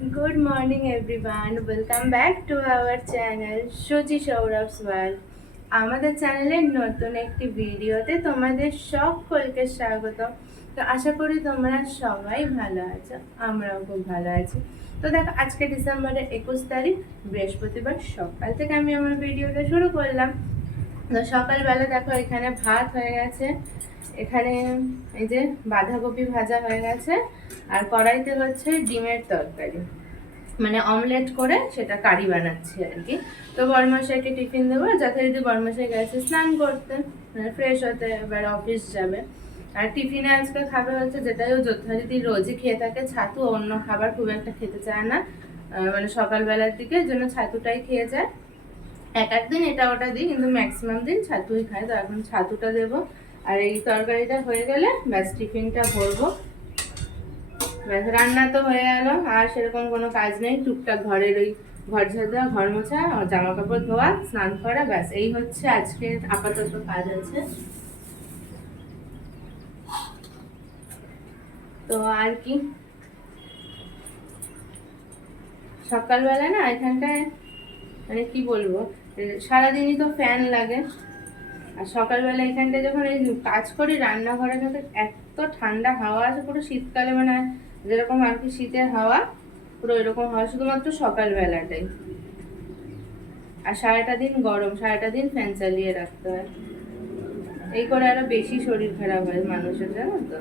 Good morning everyone. Welcome back to our channel Shuchi Saurabh's World. আমাদের চ্যানেলের নতুন একটি ভিডিওতে তোমাদের সকলকে স্বাগত। তো আশা করি তোমরা সবাই ভালো আছো, আমরাও খুব ভালো আছি। তো দেখো, আজকে ডিসেম্বরের 21 তারিখ বৃহস্পতিবার সকাল থেকে আমি আমার ভিডিওটা শুরু করলাম। তো সকালবেলা দেখো এখানে ভাত হয়ে গেছে, এখানে এই যে বাঁধাকপি ভাজা হয়ে গেছে, আর কড়াইতে হচ্ছে ডিমের তরকারি, মানে অমলেট করে সেটা কারি বানাচ্ছি আর কি। তো বড়মশাইকে টিফিন দেবো, যথারীতি বড়মশাই গেছে স্নান করতে, মানে ফ্রেশ হতে, এবার অফিস যাবে। আর টিফিনে আজকে খাবে হচ্ছে, যেটাই ও যথারীতি রোজই খেয়ে থাকে, ছাতু। অন্য খাবার খুব একটা খেতে চায় না, মানে সকালবেলার দিকে জন্য ছাতুটাই খেয়ে যায়। এক একদিন এটা ওটা দিই, কিন্তু ম্যাক্সিমাম দিন ছাতুই খায়। তো এখন ছাতুটা দেবো, আর এই তরকারিটা হয়ে গেলে ব্যাস টিফিনটা ভরবো। ব্যাস রান্না তো হয়ে গেল, আর সেরকম কোনো কাজ নেই। টুকটাক ঘরের ওই ঘর ঝাড় দেওয়া, ঘর মোছা, জামা কাপড় ধোয়া, স্নান করা, ব্যাস এই হচ্ছে আজকে আপাতত কাজ আছে। তো আর কি, সকালবেলা না এখানটায় মানে কি বলবো, সারাদিনই তো ফ্যান লাগে, আর সকালবেলা এখানটায় যখন এই কাজ করি রান্নাঘরে থাকে, এত ঠান্ডা হাওয়া আছে, পুরো শীতকালে মানে যেরকম আর কি শীতের হাওয়া, পুরো এরকম হাওয়া, শুধুমাত্র সকালবেলাটাই। আর সারাটা দিন গরম, সারাটা দিন ফ্যান চালিয়ে রাখতে হয়। এই করে আরো বেশি শরীর খারাপ হয় মানুষের, জানো তো।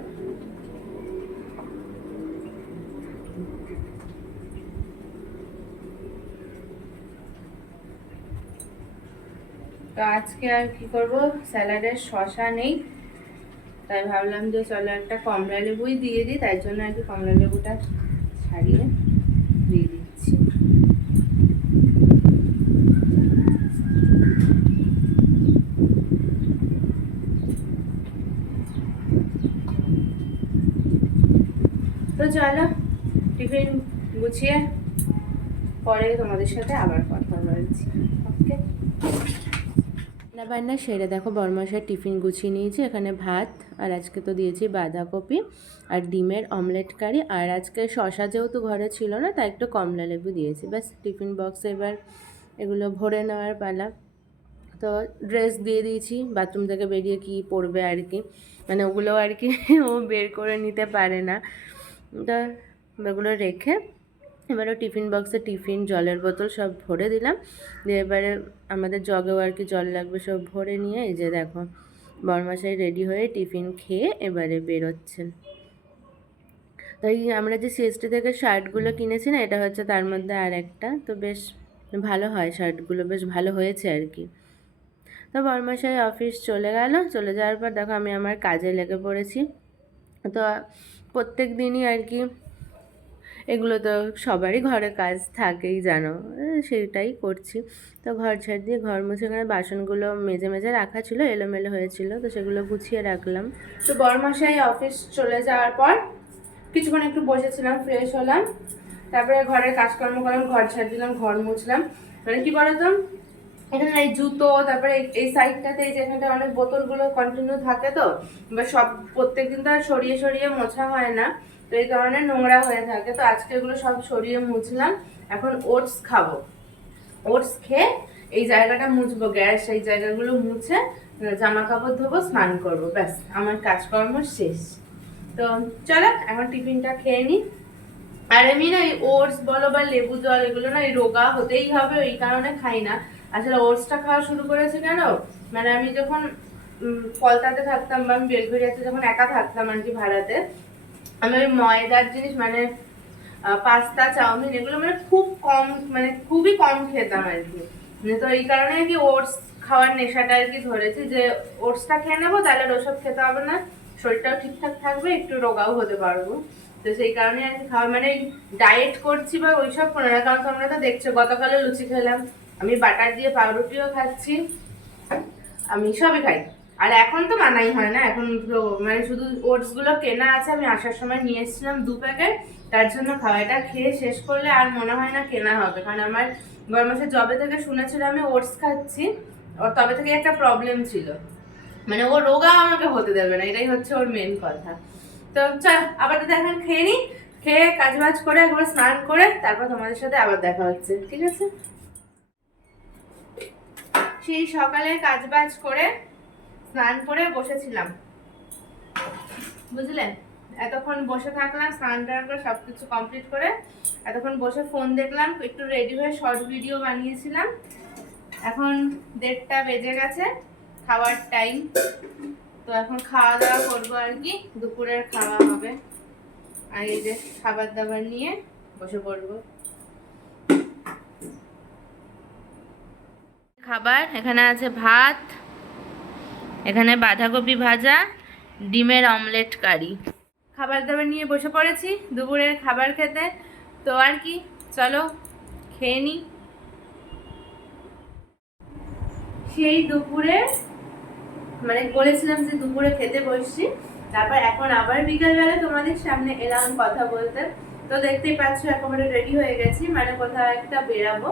তো আজকে আর কি করব, স্যালাডের শশা নেই, তাই ভাবলাম যে চলো একটা কমলা লেবুই দিয়ে দিই, তাই জন্য আর কি কমলা লেবুটা ছাড়িয়ে দিয়ে দিচ্ছি। তো চলো টিফিন গুছিয়ে পরে তোমাদের সাথে আবার কথা বলছি। ওকে, বান্না সেরে দেখো বড়মশাই টিফিন গুছিয়ে নিয়েছি। এখানে ভাত, আর আজকে তো দিয়েছি বাঁধাকপি আর ডিমের অমলেট কারি, আর আজকে শশা যেহেতু ঘরে ছিল না তাই একটু কমলা লেবু দিয়েছি। ব্যাস টিফিন বক্সে এবার এগুলো ভরে নেওয়ার পালা। তো ড্রেস দিয়ে দিয়েছি, বাথরুম থেকে বেরিয়ে কি পরবে আর কি, মানে ওগুলো আর কি ও বের করে নিতে পারে না। তো ওগুলো রেখে এবারে টিফিন বক্সে টিফিন, জলের বোতল সব ভরে দিলাম। দিয়ে এবারে আমাদের জগেও আর কি জল লাগবে, সব ভরে নিয়ে এই যে দেখো বড়মশাই রেডি হয়ে টিফিন খেয়ে এবারে বেরোচ্ছেন। তাই আমরা যে সিএসটি থেকে শার্টগুলো কিনেছি না, এটা হচ্ছে তার মধ্যে আর একটা, তো বেশ ভালো হয় শার্টগুলো, বেশ ভালো হয়েছে আর কি। তো বড়মশাই অফিস চলে গেল, চলে যাওয়ার পর দেখো আমি আমার কাজে লেগে পড়েছি। তো প্রত্যেক দিনই আর কি এগুলো তো সবারই ঘরে কাজ থাকেই জানো, সেটাই করছি। তো ঘর ঝাড় দিয়ে ঘর মুছে, এখানে বাসনগুলো মেজে মেজে রাখা ছিল, এলোমেলো হয়েছিল, তো সেগুলো গুছিয়ে রাখলাম। তো বড়মশাই অফিস চলে যাওয়ার পর কিছুক্ষণ একটু বসেছিলাম, ফ্রেশ হলাম, তারপরে ঘরের কাজকর্ম করলাম, ঘর ঝাড় দিলাম, ঘর মুছলাম। মানে কি বলতো, এখানে এই জুতো, তারপরে এই সাইডটাতে এই যে এখানটা অনেক বোতলগুলো কন্টিনিউ থাকে, তো এবার সব প্রত্যেকদিন তো আর সরিয়ে সরিয়ে মোছা হয় না, তো এই কারণে নোংরা হয়ে থাকে। তো আজকে এগুলো সব সরিয়ে মুছলাম। এখন ওটস খাবো, ওটস খেয়ে এই জায়গাটা মুছবো, গ্যাস এই জায়গাগুলো মুছে জামা কাপড় ধোবো, স্নান করবো, ব্যাস আমার কাজকর্ম শেষ। তো চলো এখন টিফিনটা খেয়ে নিই। আর আমি না এই ওটস বলো বা লেবু জল, এগুলো না এই রোগা হতেই হবে ওই কারণে খাই না। আসলে ওটসটা খাওয়া শুরু করেছে কেন, মানে আমি যখন কলকাতাতে থাকতাম বা আমি বেলঘরিয়াতে যখন একা থাকতাম আর কি ভাড়াতে, আমি ওই ময়দার জিনিস মানে পাস্তা, চাউমিন, এগুলো মানে খুব কম, মানে খুবই কম খেতাম আর কি। তো এই কারণে আর কি ওটস খাওয়ার নেশাটা আর কি ধরেছি, যে ওটসটা খেয়ে নেবো, তাহলে ওসব খেতে হবে না, শরীরটাও ঠিকঠাক থাকবে, একটু রোগাও হতে পারবো। তো সেই কারণে আর কি খাওয়া, মানে ডায়েট করছি বা ওইসব করে না, কারণ তোমরা তো দেখছো গতকালও লুচি খেলাম, আমি বাটার দিয়ে পাউরুটিও খাচ্ছি, আমি সবই খাই। আর এখন তো মানাই হয় না, এখন মানে শুধু ওটস গুলো কেনা আছে, আমি আসার সময় নিয়ে এসেছিলাম 2 প্যাকেট, তার জন্য খাওয়া। এটা খেয়ে শেষ করলে আর মনে হয় না কেনা হবে, কারণ আমার গরমের জবে থেকে শুনেছিল আমি ওটস খাচ্ছি, ওর তবে থেকে একটা প্রবলেম ছিল, মানে ও রোগা আমাকে হতে দেবে না, এটাই হচ্ছে ওর মেন কথা। তো চল আবার তো এখন খেয়ে নি, খেয়ে কাজবাজ করে একবার স্নান করে তারপর তোমাদের সাথে আবার দেখা হচ্ছে, ঠিক আছে? সেই সকালে কাজবাজ করে স্নান করে বসেছিলাম, বুঝলেন? এতক্ষণ বসে থাকলাম, স্নান টান করে সবকিছু কমপ্লিট করে এতক্ষণ বসে ফোন দেখলাম, একটু রেডি হয়ে শর্ট ভিডিও বানিয়েছিলাম। এখন 1:30টা বেজে গেছে, খাওয়ার টাইম। তো এখন খাওয়া দাওয়া করবো আর কি, দুপুরের খাওয়া হবে। আর এই যে খাবার দাবার নিয়ে বসে পড়বো। খাবার এখানে আছে ভাত, এখানে বাঁধাকপি ভাজা, ডিমের অমলেট কারি। খাবার দাবার নিয়ে বসে পড়েছি দুপুরের খাবার খেতে। তো আর কি, চলো খেয়ে নিই। সেই দুপুরে মানে বলেছিলাম যে দুপুরে খেতে বসছি, তারপর এখন আবার বিকালবেলা তোমাদের সামনে এলাম কথা বলতে। তো দেখতেই পাচ্ছ একেবারে রেডি হয়ে গেছি, মানে কোথাও একটা বেরাবো।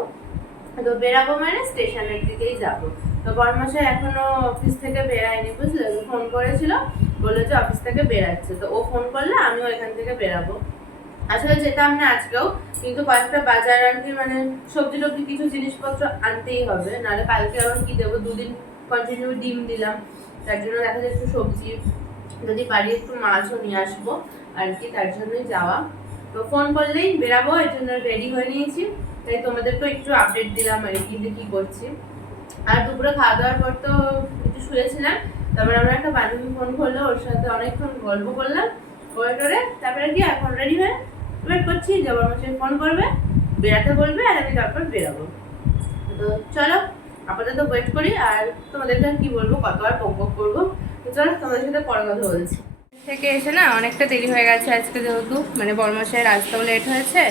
তো বেরাবো মানে স্টেশনের দিকেই যাব। তো বরমাসা এখনো অফিস থেকে বেরায়নি, বুঝলে? ফোন করেছিল, বললো যে অফিস থেকে বেরাচ্ছে। তো ও ফোন করলে আমিও এখান থেকে বেরাবো। আসলে যেতাম না আজকেও, কিন্তু কয়েকটা বাজার আর কি, মানে সবজি টবজি কিছু জিনিসপত্র আনতেই হবে, নাহলে কালকে আবার কি দেবো, 2 দিন কন্টিনিউ ডিম দিলাম। তার জন্য দেখা যায় একটু সবজি, যদি পারি একটু মাছও নিয়ে আসবো আর কি, তার জন্যই যাওয়া। তো ফোন করলেই বেরাবো, এর জন্য রেডি হয়ে নিয়েছি। তাই তোমাদেরকেও একটু আপডেট দিলাম আর কি, যে কি করছি। আর দুপুরে খাওয়া দাওয়ার পর তো একটু শুয়েছিলাম, তারপর আমার একটা বান্ধবী ফোন করলো, ওর সাথে অনেকক্ষণ গল্প করলাম করে টোরে। তারপরে কি এখন রেডি হয়ে ওয়েট করছি যে আমার মাসে ফোন করবে, বেরাতে বলবে, আর আমি তারপর বেরাবো। তো চলো আপাতত ওয়েট করি। আর তোমাদেরকে কি বলবো, কতবার বক করবো। তো চলো তোমাদের সাথে পরে কথা বলছি। থেকে এসে না অনেকটা দেরি হয়ে গেছে আজকে, যেহেতু মানে বরমাসের আসতেও লেট হয়েছে।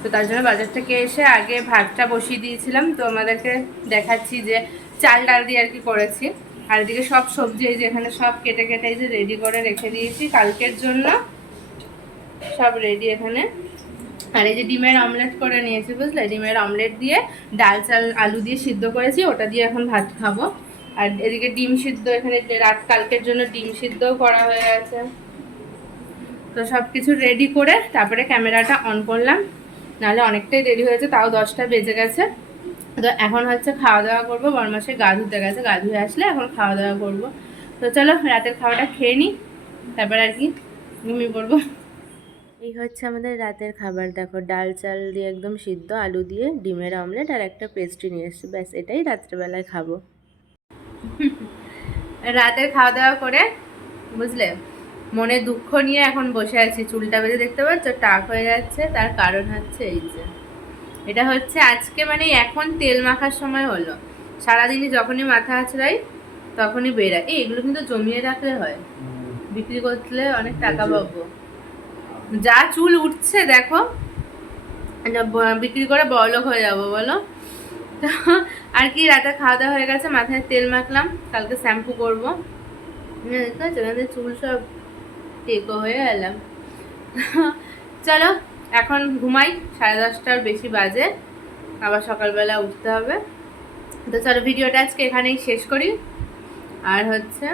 তো তার জন্য বাজার থেকে এসে আগে ভাতটা বসিয়ে দিয়েছিলাম। তো আমাদেরকে দেখাচ্ছি যে চাল ডাল দিয়ে আর কি করেছি। আর এদিকে সব সবজি এই যে এখানে সব কেটে কেটে এই যে রেডি করে রেখে দিয়েছি কালকের জন্য, সব রেডি এখানে। আর এই যে ডিমের অমলেট করে নিয়েছি, বুঝলে? ডিমের অমলেট দিয়ে ডাল চাল আলু দিয়ে সিদ্ধ করেছি, ওটা দিয়ে এখন ভাত খাবো। আর এদিকে ডিম সিদ্ধ, এখানে রাত কালকের জন্য ডিম সিদ্ধও করা হয়ে গেছে। তো সব কিছু রেডি করে তারপরে ক্যামেরাটা অন করলাম, নাহলে অনেকটাই দেরি হয়েছে, তাও 10টা বেজে গেছে। তো এখন হচ্ছে খাওয়া দাওয়া করবো, বরমাসে গা ধুতে গেছে, গা ধুয়ে আসলে এখন খাওয়া দাওয়া করবো। তো চলো রাতের খাওয়াটা খেয়ে নিই, তারপর আর কি ঘুমিয়ে পড়বো। এই হচ্ছে আমাদের রাতের খাবার, দেখো ডাল চাল দিয়ে একদম সিদ্ধ, আলু দিয়ে ডিমের অমলেট আর একটা পেস্ট্রি নিয়ে এসেছি, ব্যাস এটাই রাত্রেবেলায় খাবো। রাতের খাওয়া দাওয়া করে, বুঝলে, মনে দুঃখ নিয়ে এখন বসে আছি। চুলটা বেঁধে দেখতে পাচ্ছ টাক হয়ে যাচ্ছে, তার কারণ হচ্ছে এই যে এটা হচ্ছে আজকে মানে এখন তেল মাখার সময় হলো। সারাদিনই যখনই মাথা আঁচড়াই তখনই বেরায়। এগুলো কিন্তু জমিয়ে রাখলে হয়, বিক্রি করলে অনেক টাকা পাবো। যা চুল উঠছে দেখো, বিক্রি করে বড়লোক হয়ে যাবো বলো। তো আর কি, রাতে খাওয়া দাওয়া হয়ে গেছে, মাথায় তেল মাখলাম, কালকে শ্যাম্পু করবো। দেখতে পাচ্ছ চুল সব টেকো হয়ে এলাম। চলো এখন ঘুমাই, 10:30টার বেশি বাজে, আবার সকালবেলা উঠতে হবে। তো চলো ভিডিওটা আজকে এখানেই শেষ করি। আর হচ্ছে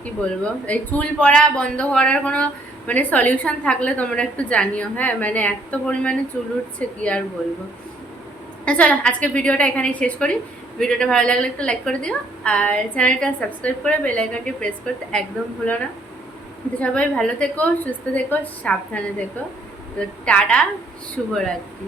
কি বলবো, এই চুল পড়া বন্ধ করার কোনো মানে সলিউশন থাকলে তোমরা একটু জানিও, হ্যাঁ? মানে এত পরিমাণে চুল উঠছে কি আর বলবো। চলো আজকে ভিডিওটা এখানেই শেষ করি। ভিডিওটা ভালো লাগলে একটু লাইক করে দিও, আর চ্যানেলটা সাবস্ক্রাইব করে বেল আইকনটি প্রেস করতে একদম ভুলো না। তো সবাই ভালো থেকো, সুস্থ থেকো, সাবধানে থেকো। তো টাটা, শুভরাত্রি।